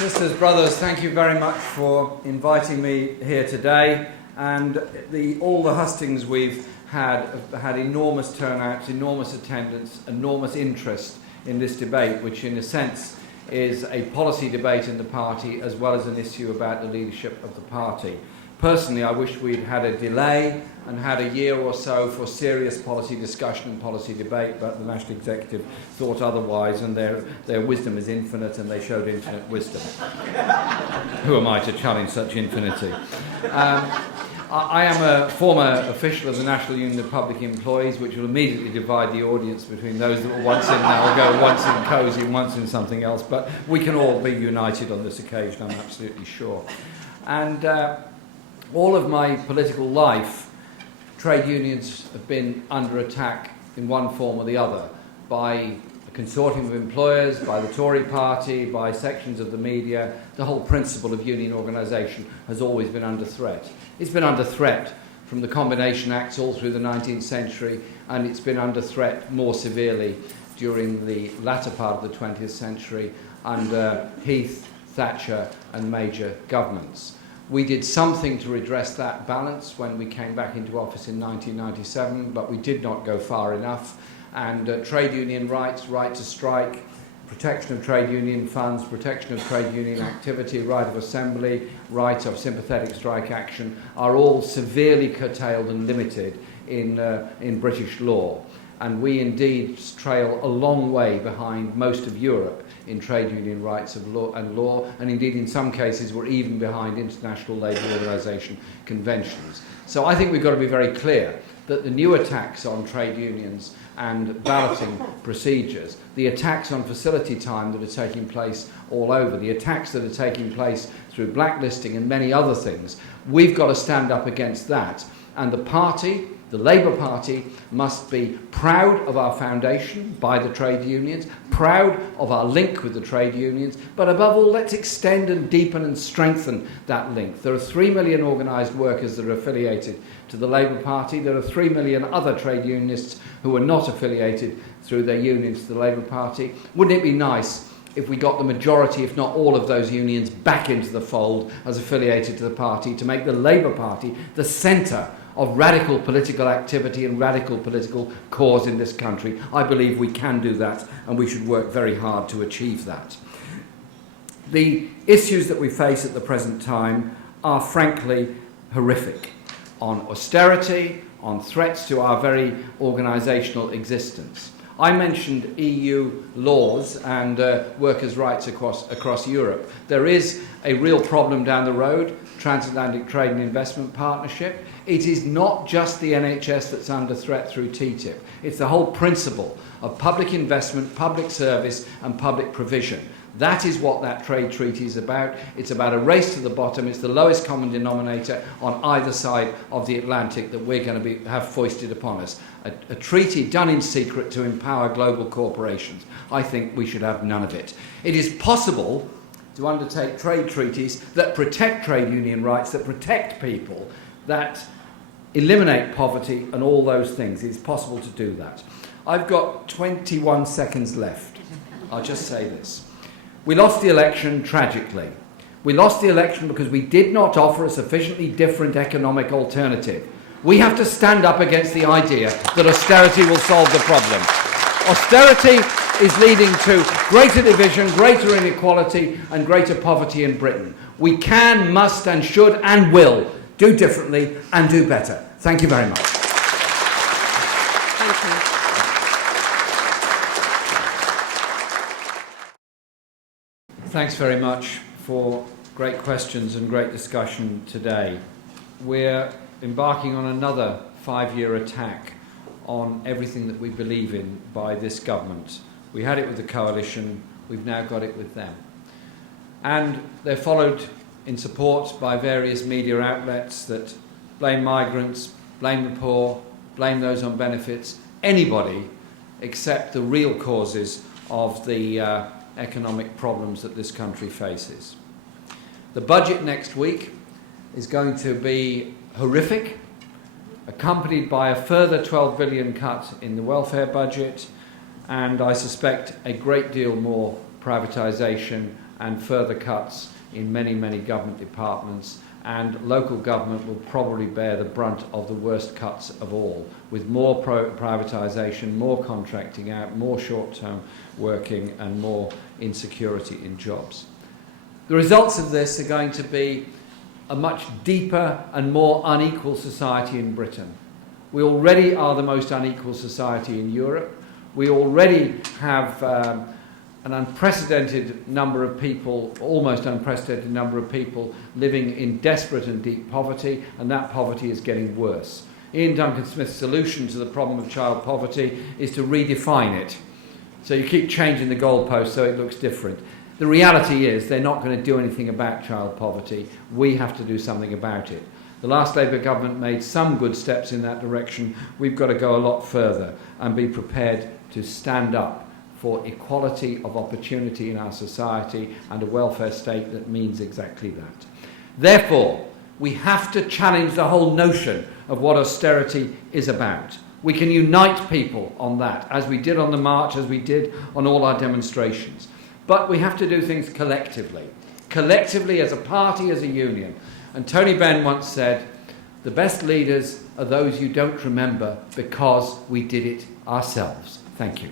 Sisters, brothers, thank you very much for inviting me here today. And all the hustings we've had have had enormous turnouts, enormous attendance, enormous interest in this debate, which in a sense is a policy debate in the party as well as an issue about the leadership of the party. Personally, I wish we'd had a delay and had a year or so for serious policy discussion and policy debate, but the National Executive thought otherwise, and their wisdom is infinite, and they showed infinite wisdom. Who am I to challenge such infinity? I am a former official of the National Union of Public Employees, which will immediately divide the audience between those that were once in now will go once in COSI and once in something else, but we can all be united on this occasion, I'm absolutely sure. And all of my political life, trade unions have been under attack in one form or the other by a consortium of employers, by the Tory party, by sections of the media. The whole principle of union organisation has always been under threat. It's been under threat from the Combination Acts all through the 19th century, and it's been under threat more severely during the latter part of the 20th century under Heath, Thatcher and Major governments. We did something to redress that balance when we came back into office in 1997, but we did not go far enough. And trade union rights, right to strike, protection of trade union funds, protection of trade union activity, right of assembly, right of sympathetic strike action are all severely curtailed and limited in British law. And we indeed trail a long way behind most of Europe in trade union rights of law, and indeed in some cases we're even behind international labour organisation conventions. So I think we've got to be very clear that the new attacks on trade unions and balloting procedures, the attacks on facility time that are taking place all over, the attacks that are taking place through blacklisting and many other things, we've got to stand up against that. And the party, the Labour Party, must be proud of our foundation by the trade unions, proud of our link with the trade unions, but above all, let's extend and deepen and strengthen that link. There are 3 million organised workers that are affiliated to the Labour Party. There are 3 million other trade unionists who are not affiliated through their unions to the Labour Party. Wouldn't it be nice if we got the majority, if not all of those unions, back into the fold as affiliated to the party to make the Labour Party the centre of radical political activity and radical political cause in this country? I believe we can do that, and we should work very hard to achieve that. The issues that we face at the present time are frankly horrific, on austerity, on threats to our very organisational existence. I mentioned EU laws and workers' rights across Europe. There is a real problem down the road, Transatlantic Trade and Investment Partnership. It is not just the NHS that's under threat through TTIP. It's the whole principle of public investment, public service and public provision. That is what that trade treaty is about. It's about a race to the bottom. It's the lowest common denominator on either side of the Atlantic that we're going to have foisted upon us. A treaty done in secret to empower global corporations. I think we should have none of it. It is possible to undertake trade treaties that protect trade union rights, that protect people, that eliminate poverty and all those things. It's possible to do that. I've got 21 seconds left. I'll just say this. We lost the election tragically. We lost the election because we did not offer a sufficiently different economic alternative. We have to stand up against the idea that austerity will solve the problem. Austerity is leading to greater division, greater inequality and greater poverty in Britain. We can, must and should and will do differently and do better. Thank you very much. Thank you. Thanks very much for great questions and great discussion today. We're embarking on another 5-year attack on everything that we believe in by this government. We had it with the coalition, we've now got it with them. And they're followed in support by various media outlets that blame migrants, blame the poor, blame those on benefits, anybody except the real causes of the economic problems that this country faces. The budget next week is going to be horrific, accompanied by a further 12 billion cut in the welfare budget, and I suspect a great deal more privatisation and further cuts in many, many government departments, and local government will probably bear the brunt of the worst cuts of all, with more privatisation, more contracting out, more short-term working and more insecurity in jobs. The results of this are going to be a much deeper and more unequal society in Britain. We already are the most unequal society in Europe. We already have an unprecedented number of people, almost unprecedented number of people living in desperate and deep poverty, and that poverty is getting worse. Ian Duncan Smith's solution to the problem of child poverty is to redefine it. So you keep changing the goalpost so it looks different. The reality is they're not going to do anything about child poverty. We have to do something about it. The last Labour government made some good steps in that direction. We've got to go a lot further and be prepared to stand up for equality of opportunity in our society and a welfare state that means exactly that. Therefore, we have to challenge the whole notion of what austerity is about. We can unite people on that, as we did on the march, as we did on all our demonstrations. But we have to do things collectively as a party, as a union. And Tony Benn once said, the best leaders are those you don't remember because we did it ourselves. Thank you.